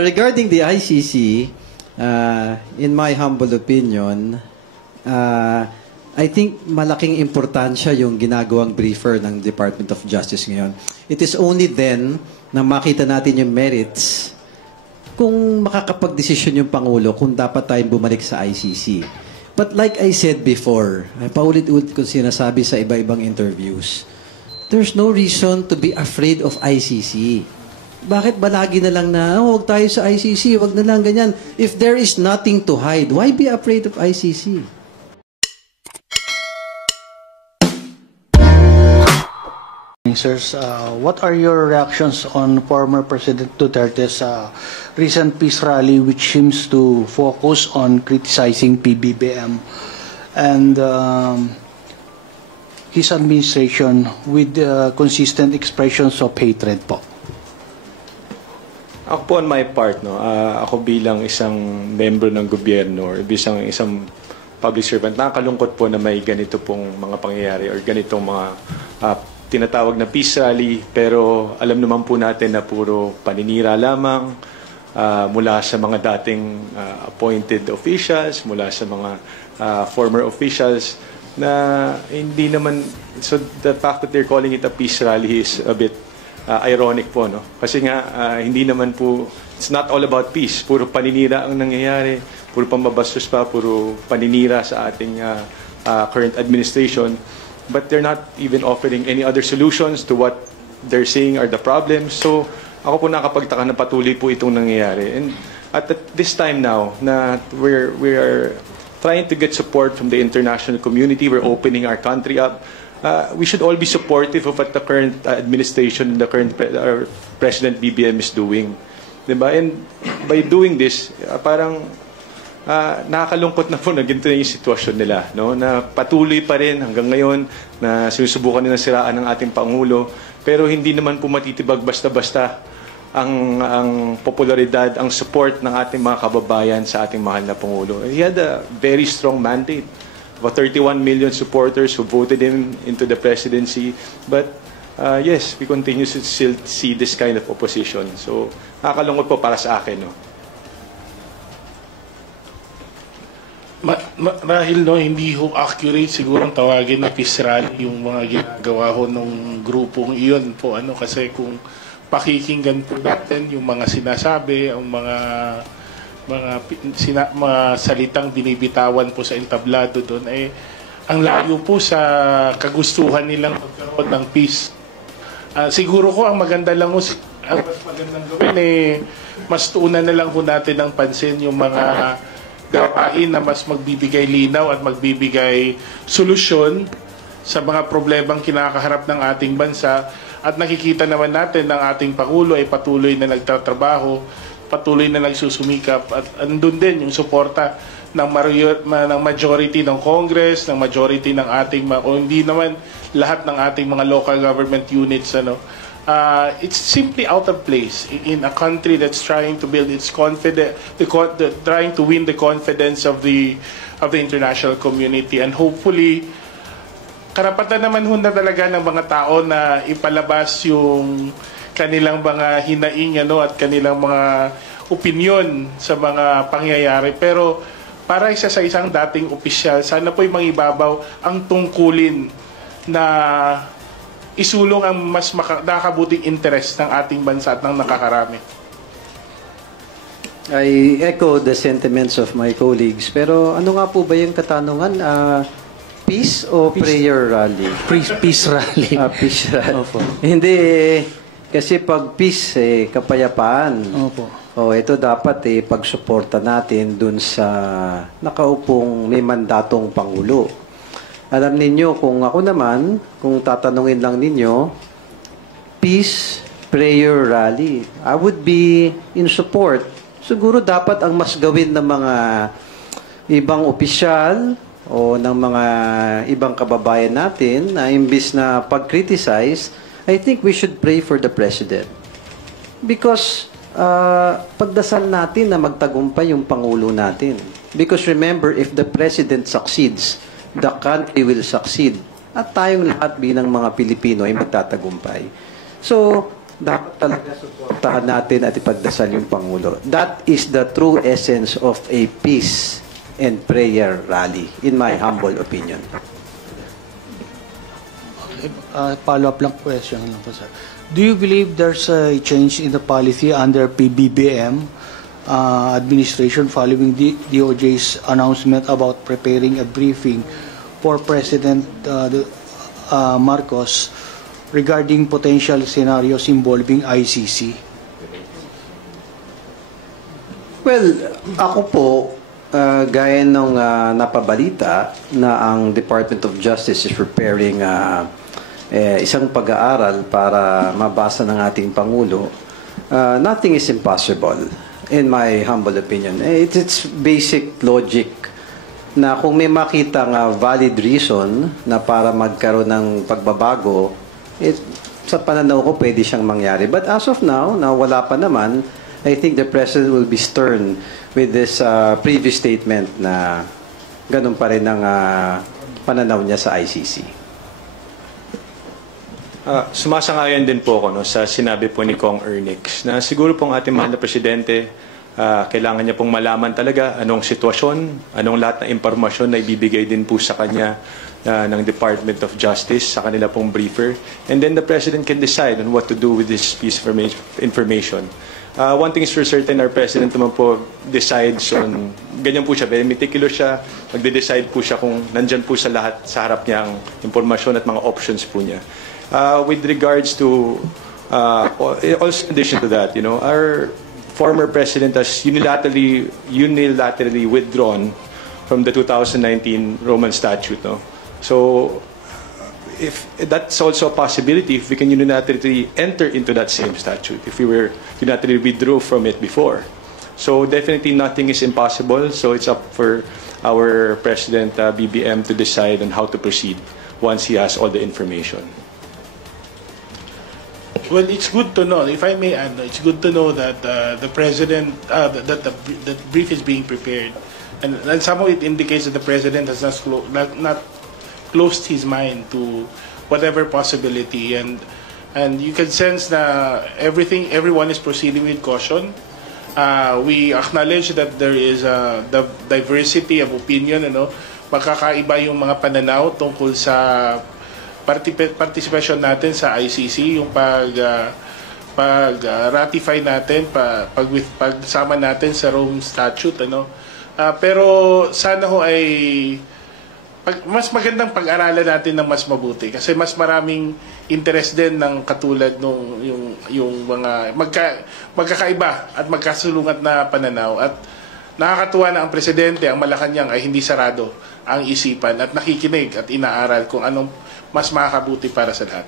regarding the ICC, in my humble opinion, I think malaking importansya yung ginagawang briefer ng Department of Justice ngayon. It is only then na makita natin yung merits kung makakapag-desisyon yung Pangulo kung dapat tayong bumalik sa ICC. But like I said before, paulit-ulit kong sinasabi sa iba-ibang interviews, there's no reason to be afraid of ICC. Bakit ba lagi na lang na, huwag tayo sa ICC, huwag na lang ganyan. If there is nothing to hide, why be afraid of ICC? Sirs, what are your reactions on former President Duterte's recent peace rally, which seems to focus on criticizing PBBM and his administration with consistent expressions of hatred po? Ako po on my part, no, ako bilang isang member ng gobyerno or isang public servant, nakakalungkot po na may ganito pong mga pangyayari or ganitong mga tinatawag na peace rally, pero alam naman po natin na puro paninira lamang mula sa mga dating appointed officials, mula sa mga former officials na hindi naman, so the fact that they're calling it a peace rally is a bit ironic po, no? Kasi nga hindi naman po, it's not all about peace, puro paninira ang nangyayari, puro pambabastos pa, puro paninira sa ating current administration. But they're not even offering any other solutions to what they're saying are the problems. So, ako po nakapagtaka na patuloy po itong nangyayari. And at this time now, na we are trying to get support from the international community, we're opening our country up. We should all be supportive of what the current administration, the current President BBM is doing. Diba? And by doing this, parang nakakalungkot na po na ganito na yung sitwasyon nila, no? Na patuloy pa rin hanggang ngayon na sinusubukan nilang siraan ng ating Pangulo, pero hindi naman po matitibag basta-basta ang popularidad, ang support ng ating mga kababayan sa ating mahal na Pangulo. He had a very strong mandate. About 31 million supporters who voted him into the presidency. But yes, we continue to still see this kind of opposition. So nakakalungkot po para sa akin, no? Marahil no, hindi ho accurate siguro ang tawagin na peace rally yung mga ginagawa ho ng grupong iyon po, kasi kung pakikinggan po natin yung mga sinasabi, ang mga salitang binibitawan po sa entablado doon, ang layo po sa kagustuhan nilang magkaroon ng peace. Siguro ko ang maganda lang ho, ang mas magandang gawin mas tuunan na lang po natin ng pansin yung mga gawain na mas magbibigay linaw at magbibigay solusyon sa mga problemang kinakaharap ng ating bansa. At nakikita naman natin ng ating Pangulo ay patuloy na nagtatrabaho, patuloy na nagsusumikap, at andun din yung suporta ng majority ng Congress, ng majority ng ating, o hindi naman lahat ng ating mga local government units. It's simply out of place in a country that's trying to build its confidence, trying to win the confidence of the international community, and hopefully karapatan naman hunda talaga ng mga tao na ipalabas yung kanilang mga hinaing at kanilang mga opinion sa mga pangyayari. Pero para isa sa isang dating opisyal, sana po'y mangibabaw ang tungkulin na isulong ang mas nakakabuting interest ng ating bansa at ng nakakarami. I echo the sentiments of my colleagues. Pero ano nga po ba yung katanungan? Peace o prayer rally? Peace rally. Peace rally. Opo. Hindi, kasi pag peace, kapayapaan. Opo. Ito dapat pagsuporta natin dun sa nakaupong may mandatong Pangulo. Alam ninyo, kung ako naman, kung tatanungin lang ninyo, peace, prayer rally, I would be in support. Siguro dapat ang mas gawin ng mga ibang opisyal o ng mga ibang kababayan natin na imbis na pag-criticize, I think we should pray for the President. Because pagdasal natin na magtagumpay yung Pangulo natin. Because remember, if the President succeeds, the country will succeed. At tayong lahat bilang mga Pilipino ay magtatagumpay. So, dapat talaga suportahan natin at ipagdasal yung Pangulo. That is the true essence of a peace and prayer rally, in my humble opinion. Follow-up lang question lang po, sir. Do you believe there's a change in the policy under PBBM administration following DOJ's announcement about preparing a briefing for President Marcos regarding potential scenarios involving ICC? Well, ako po, gaya nung napabalita na ang Department of Justice is preparing isang pag-aaral para mabasa ng ating Pangulo, nothing is impossible, in my humble opinion. It's basic logic na kung may makita nga valid reason na para magkaroon ng pagbabago, sa pananaw ko pwede siyang mangyari. But as of now, na wala pa naman, I think the President will be stern with this previous statement na ganun pa rin ang pananaw niya sa ICC. Sumasangayon din po ako sa sinabi po ni Kong Ernix na siguro pong ating mahal na Presidente, kailangan niya pong malaman talaga anong sitwasyon, anong lahat ng impormasyon na ibibigay din po sa kanya ng Department of Justice, sa kanila pong briefer. And then the President can decide on what to do with this piece of information. One thing is for certain, our President naman po decides on, ganyan po siya, very meticulous siya, magde-decide po siya kung nandyan po sa lahat, sa harap niya ang impormasyon at mga options po niya. With regards to, also in addition to that, our former President has unilaterally withdrawn from the 2019 Roman Statute. No? So, if that's also a possibility, if we can unilaterally enter into that same statute, if we were unilaterally withdraw from it before. So definitely nothing is impossible. So it's up for our President BBM to decide on how to proceed once he has all the information. Well, it's good to know, if I may add, it's good to know that the President, that the brief is being prepared. And somehow it indicates that the President has not closed his mind to whatever possibility. And you can sense that everyone is proceeding with caution. We acknowledge that there is the diversity of opinion, magkakaiba yung mga pananaw tungkol sa participation natin sa ICC, yung pag-ratify natin, pagsama natin sa Rome Statute, pero sana ho ay mas magandang pag-aralan natin ng mas mabuti kasi mas maraming interest din ng katulad nung yung mga magkakaiba at magkasulungat na pananaw, at nakakatuwa na ang Presidente, ang Malacanang ay hindi sarado ang isipan at nakikinig at inaaral kung anong mas makakabuti para sa lahat.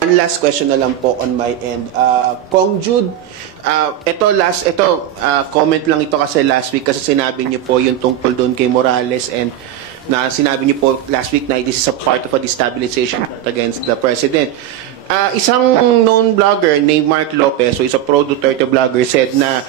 One last question na lang po on my end. Kong Jude, comment lang ito kasi last week kasi sinabi niyo po yung tungkol doon kay Morales, and na sinabi niyo po last week na this is a part of a destabilization against the President. Isang known blogger named Mark Lopez, so is a pro-Duterte blogger, said na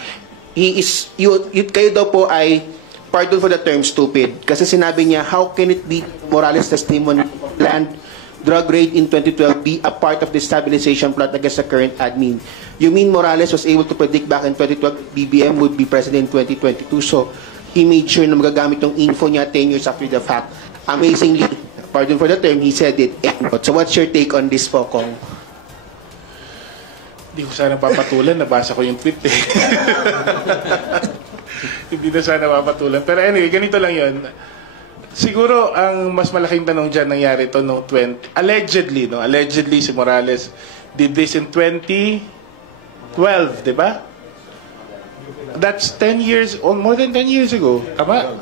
kayo daw po ay, pardon for the term, stupid. Kasi sinabi niya, how can it be Morales' testimony planned drug raid in 2012 be a part of the stabilization plot against the current admin? You mean Morales was able to predict back in 2012 BBM would be president in 2022, so he made sure na magagamit yung info niya 10 years after the fact. Amazingly, pardon for the term, he said it. So what's your take on this po, Kong? Hindi ko sana papatulan, nabasa ko yung tweet eh. Hindi na sana papatulan. Pero anyway, ganito lang yun. Siguro ang mas malaking tanong dyan nangyari ito noong allegedly si Morales did this in 2012, di ba? That's 10 years, or more than 10 years ago. Tama?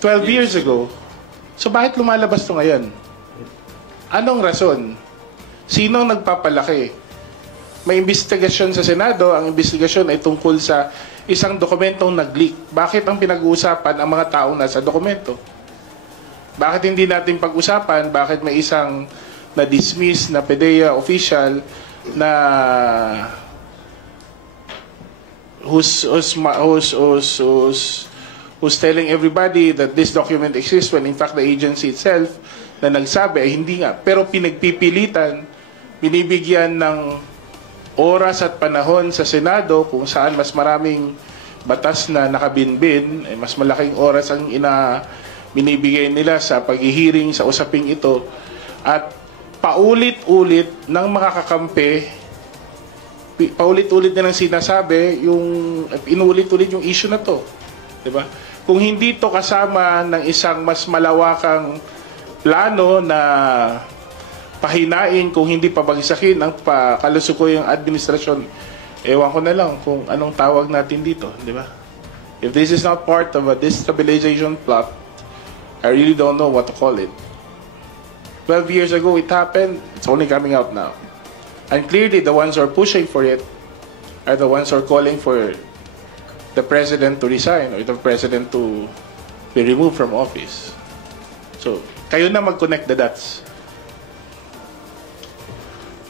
12 years ago. So bakit lumalabas ito ngayon? Anong rason? Sino nagpapalaki? May investigasyon sa Senado. Ang investigasyon ay tungkol sa isang dokumentong nag-leak. Bakit ang pinag-uusapan ang mga taong nasa dokumento? Bakit hindi natin pag-usapan bakit may isang na-dismiss na PDEA official na who's telling everybody that this document exists when in fact the agency itself na nagsabi ay hindi nga, pero pinagpipilitan binibigyan ng oras at panahon sa Senado kung saan mas maraming batas na nakabinbin, mas malaking oras ang binibigay nila sa paghihiring sa usaping ito, at paulit-ulit ng mga kakampi, paulit-ulit nilang sinasabi, inulit-ulit yung issue na to. Diba? Kung hindi to kasama ng isang mas malawakang plano na pahinain, kung hindi pabagsakin ang kalusukuyang administrasyon, ewan ko na lang kung anong tawag natin dito, di ba? If this is not part of a destabilization plot, I really don't know what to call it. 12 years ago it happened, it's only coming out now. And clearly the ones who are pushing for it are the ones who are calling for the president to resign or the president to be removed from office. So, kayo na mag-connect the dots.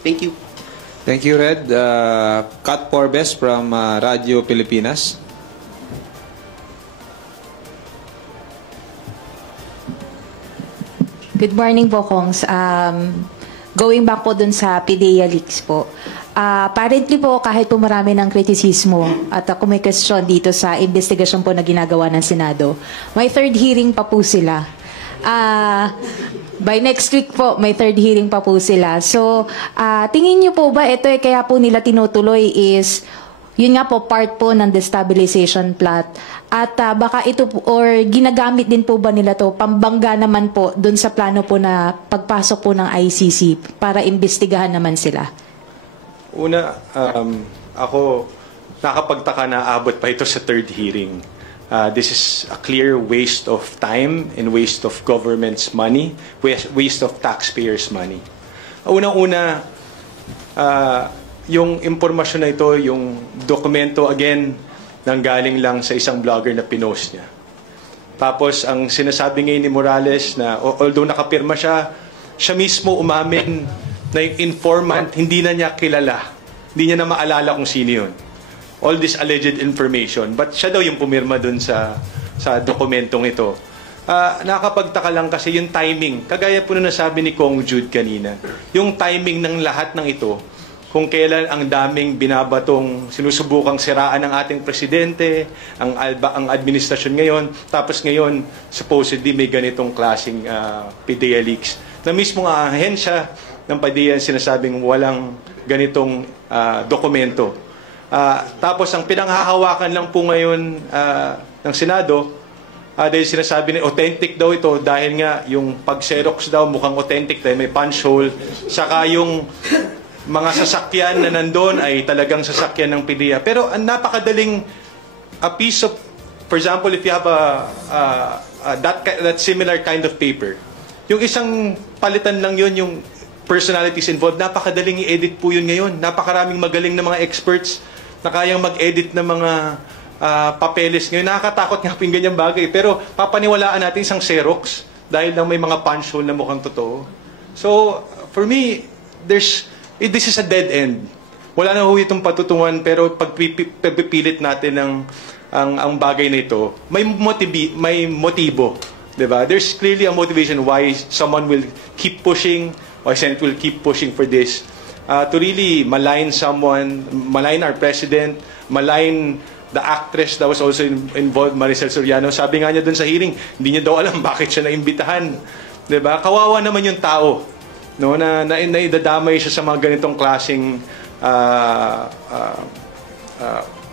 Thank you. Thank you, Red. Kat Porbes from Radio Pilipinas. Good morning po, Kongs. Going back po dun sa PDEA leaks po. Apparently po, kahit po marami ng kritisismo at kung may question dito sa investigasyon po na ginagawa ng Senado, may third hearing pa po sila. By next week po, may third hearing pa po sila. So, tingin niyo po ba ito kaya po nila tinutuloy is, yun nga po, part po ng destabilization plot. At baka ito po, or ginagamit din po ba nila to pambangga naman po dun sa plano po na pagpasok po ng ICC para imbestigahan naman sila? Una, ako nakapagtaka na abot pa ito sa third hearing. This is a clear waste of time and waste of government's money, waste of taxpayers' money. Unang-una, yung impormasyon na ito, yung dokumento, again, nanggaling lang sa isang blogger na pinost niya. Tapos, ang sinasabi ngayon ni Morales na, although nakapirma siya, siya mismo umamin na yung informant, hindi na niya kilala. Hindi niya na maalala kung sino yun. All this alleged information. But siya daw yung pumirma dun sa dokumentong ito. Nakakapagtaka lang kasi yung timing. Kagaya po na nasabi ni Kong Jude kanina. Yung timing ng lahat ng ito, kung kailan ang daming binabatong sinusubukang siraan ng ating presidente, ang administrasyon ngayon, tapos ngayon, supposedly may ganitong klaseng PDEA leaks. Na mismo ang ahensya ng PDEA sinasabing walang ganitong dokumento. Tapos ang pinanghahawakan lang po ngayon ng Senado, dahil sinasabi na authentic daw ito dahil nga yung pag-xerox daw mukhang authentic dahil may punch hole, saka yung mga sasakyan na nandun ay talagang sasakyan ng PDEA. Pero ang napakadaling a piece of, for example, if you have that similar kind of paper, yung isang palitan lang yun, yung personalities involved, napakadaling i-edit po yun ngayon. Napakaraming magaling na mga experts na kayang mag-edit ng mga papeles ngayon. Nakakatakot nga po yung ganyang bagay. Pero papaniwalaan natin isang Xerox dahil lang may mga punch hole na mukhang totoo. So, for me, this is a dead end. Wala na ho itong patutungan, pero pagpipilit natin ang bagay na ito, may motibo. Diba? There's clearly a motivation why someone will keep pushing, or Senate will keep pushing for this, to really malign someone, malign our president, malign the actress that was also involved, Maricel Soriano. Sabi nga niya dun sa hearing, hindi niya daw alam bakit siya naimbitahan. Diba? Kawawa naman yung tao. No, na idadamay siya sa mga ganitong klaseng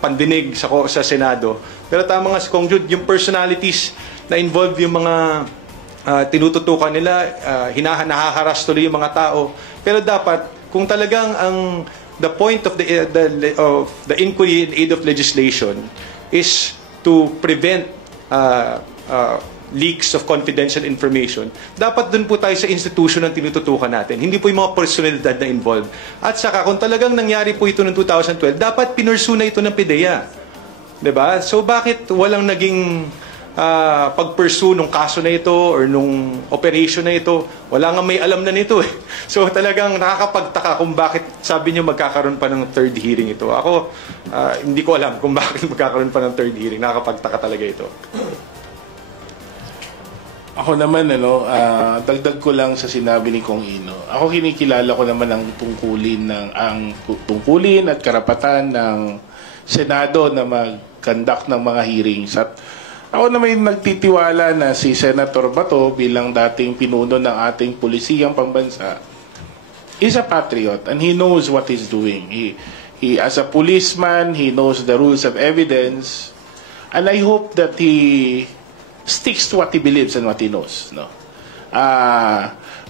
pandinig sa Senado. Pero tama nga si Kong Jude, yung personalities na involved, yung mga tinututukan nila, nahaharas tuloy yung mga tao. Pero dapat, kung talagang the point of the inquiry in aid of legislation is to prevent leaks of confidential information, dapat dun po tayo sa institution ang tinututukan natin. Hindi po yung mga personalidad na involved. At saka, kung talagang nangyari po ito noong 2012, dapat pinursu na ito ng PDEA. Diba? So, bakit walang naging pag-pursue nung kaso na ito or nung operation na ito? Wala nga may alam na nito eh. So, talagang nakakapagtaka kung bakit sabi niyo magkakaroon pa ng third hearing ito. Ako, hindi ko alam kung bakit magkakaroon pa ng third hearing. Nakakapagtaka talaga ito. Ako naman, dagdag ko lang sa sinabi ni Kong Ino. Ako kinikilala ko naman ang tungkulin at karapatan ng Senado na mag-conduct ng mga hearings. At ako naman nagtitiwala na si Senator Bato bilang dating pinuno ng ating pulisiyang pambansa is a patriot and he knows what he's doing. He as a policeman, he knows the rules of evidence, and I hope that he sticks to what he believes and what he knows. No?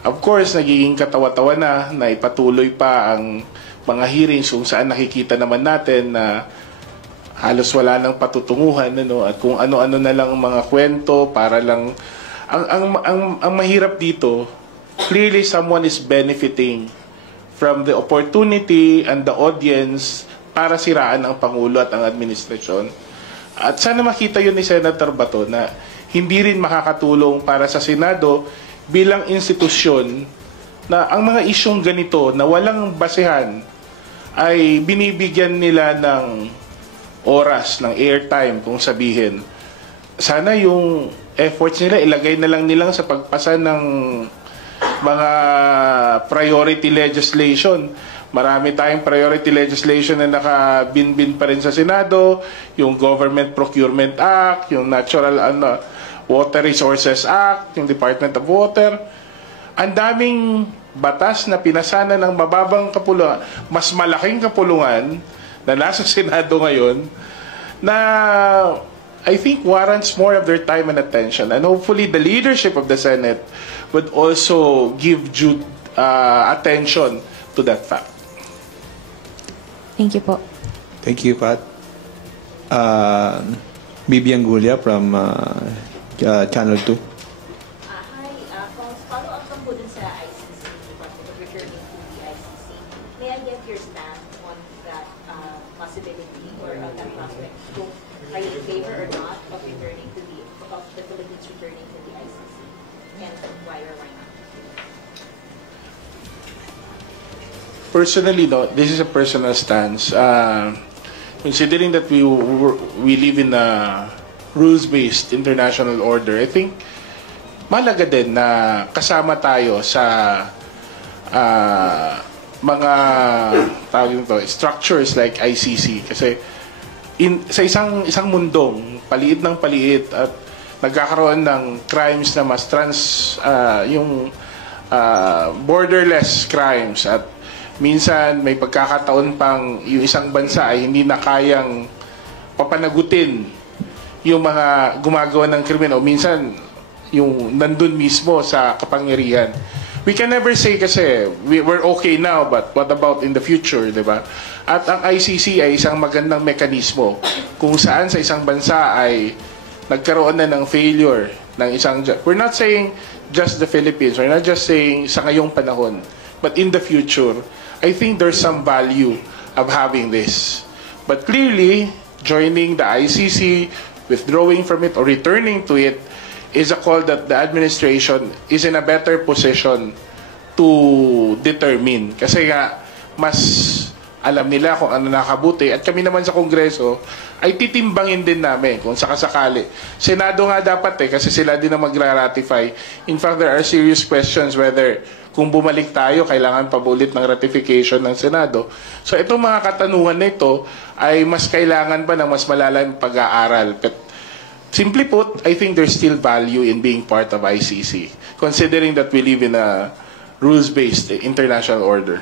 Of course, nagiging katawa-tawa na ipatuloy pa ang mga hearings kung saan nakikita naman natin na halos wala nang patutunguhan, at kung ano-ano na lang mga kwento para lang ang mahirap dito, clearly someone is benefiting from the opportunity and the audience para siraan ang Pangulo at ang administrasyon. At sana makita yun ni Senator Bato na hindi rin makakatulong para sa Senado bilang institusyon na ang mga isyong ganito na walang basehan ay binibigyan nila ng oras, ng airtime kung sabihin. Sana yung efforts nila, ilagay na lang nilang sa pagpasa ng mga priority legislation. Marami tayong priority legislation na nakabinbin pa rin sa Senado, yung Government Procurement Act, yung Natural Water Resources Act, yung Department of Water. Ang daming batas na pinasana ng mababang kapulungan, mas malaking kapulungan na nasa Senado ngayon na I think warrants more of their time and attention. And hopefully the leadership of the Senate would also give due attention to that fact. Thank you po. Thank you, Pat. Bibi Angulia from Channel 2. Hi, follow-up lang po dun sa ICC, Department of Returning to the ICC. May I get your stand on that possibility or on that prospect? So, are you in favor or not of the Philippines returning to the ICC? And why or why not? Personally, this is a personal stance. Considering that we live in a rules-based international order, I think malaga din na kasama tayo sa mga structures like ICC kasi sa isang mundong paliit ng paliit at nagkakaroon ng crimes na mas borderless crimes at minsan may pagkakataon pang yung isang bansa ay hindi na kayang papanagutin yung mga gumagawa ng krimen o minsan yung nandun mismo sa kapangyarihan. We can never say kasi we're okay now but what about in the future, di ba? At ang ICC ay isang magandang mekanismo kung saan sa isang bansa ay nagkaroon na ng failure ng isang we're not saying just the Philippines, we're not just saying sa ngayong panahon, but in the future, I think there's some value of having this. But clearly, joining the ICC, withdrawing from it or returning to it is a call that the administration is in a better position to determine. Kasi nga, mas alam nila kung ano nakabuti at kami naman sa Kongreso ay titimbangin din namin kung sakasakali. Senado nga dapat kasi sila din ang magra-ratify. In fact, there are serious questions whether kung bumalik tayo, kailangan pabulit ng ratification ng Senado. So itong mga katanungan na ito ay mas kailangan ba ng mas malalayong pag-aaral. But simply put, I think there's still value in being part of ICC, considering that we live in a rules-based international order.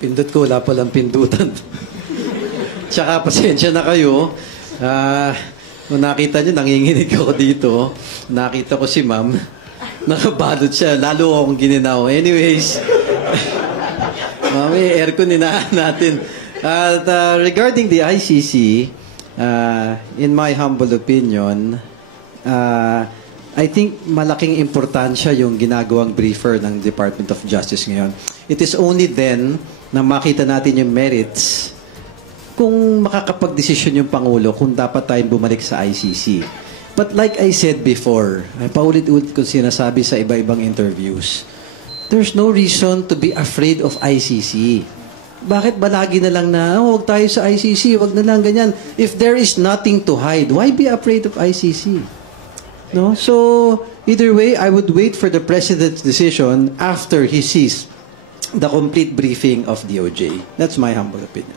Pindot ko, wala palang pindutan. Tsaka, pasensya na kayo. Nung nakita nyo, nanginginig ako dito. Nakita ko si ma'am. Nakabalot siya. Lalo akong gininaw. Anyways, may aircon ninahan natin. At regarding the ICC, in my humble opinion, I think malaking importansya yung ginagawang briefer ng Department of Justice ngayon. It is only then na makita natin yung merits kung makakapag-desisyon yung Pangulo kung dapat tayong bumalik sa ICC. But like I said before, paulit-ulit ko sinasabi sa iba-ibang interviews, there's no reason to be afraid of ICC. Bakit ba lagi na lang na, huwag tayo sa ICC, huwag na lang ganyan. If there is nothing to hide, why be afraid of ICC? No? So, either way, I would wait for the President's decision after he sees the complete briefing of DOJ. That's my humble opinion.